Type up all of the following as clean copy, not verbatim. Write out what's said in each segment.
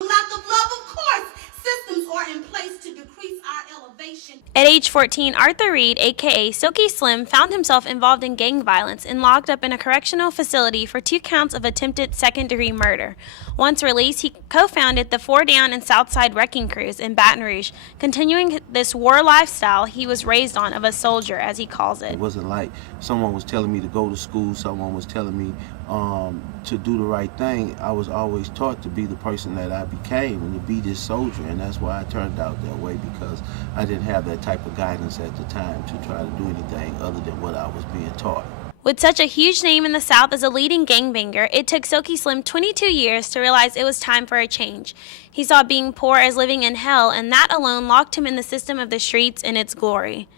Lack of love, of course. Systems are in place to decrease our elevation. At age 14, Arthur Reed, aka Silky Slim, found himself involved in gang violence and locked up in a correctional facility for 2 counts of attempted second-degree murder. Once released, he co-founded the Four Down and Southside Wrecking Crews in Baton Rouge, continuing this war lifestyle he was raised on of a soldier, as he calls it. It wasn't like someone was telling me to go to school, someone was telling me to do the right thing. I was always taught to be the person that I became and to be this soldier, and that's why I turned out that way, because I didn't have that type of guidance at the time to try to do anything other than what I was being taught. With such a huge name in the South as a leading gangbanger, it took Silky Slim 22 years to realize it was time for a change. He saw being poor as living in hell, and that alone locked him in the system of the streets in its glory.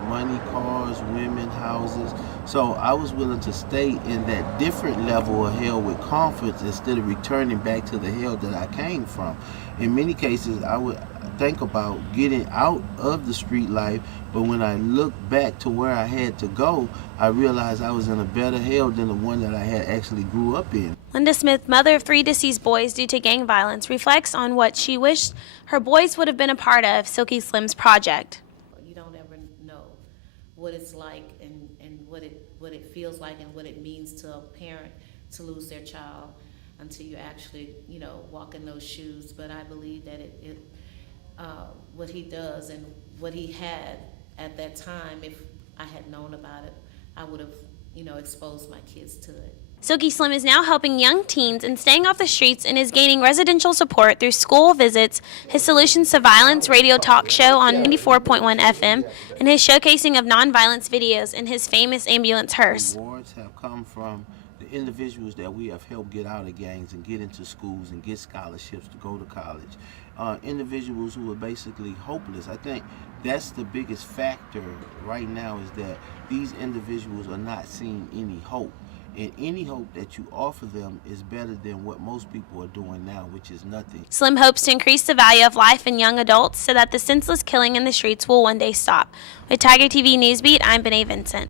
Money, cars, women, houses. So I was willing to stay in that different level of hell with comfort instead of returning back to the hell that I came from. In many cases, I would think about getting out of the street life, but when I look back to where I had to go, I realized I was in a better hell than the one that I had actually grew up in. Linda Smith, mother of 3 deceased boys due to gang violence, reflects on what she wished her boys would have been a part of Silky Slim's project. You don't ever know what it's like and what it feels like and what it means to a parent to lose their child until you actually, walk in those shoes. But I believe that what he does and what he had at that time, if I had known about it, I would have, exposed my kids to it. Silky Slim is now helping young teens in staying off the streets and is gaining residential support through school visits, his Solutions to Violence radio talk show on 94.1 FM, and his showcasing of nonviolence videos in his famous ambulance hearse. Awards have come from the individuals that we have helped get out of gangs and get into schools and get scholarships to go to college. Individuals who are basically hopeless. I think that's the biggest factor right now, is that these individuals are not seeing any hope. And any hope that you offer them is better than what most people are doing now, which is nothing. Slim hopes to increase the value of life in young adults so that the senseless killing in the streets will one day stop. With Tiger TV Newsbeat, I'm Bene Vincent.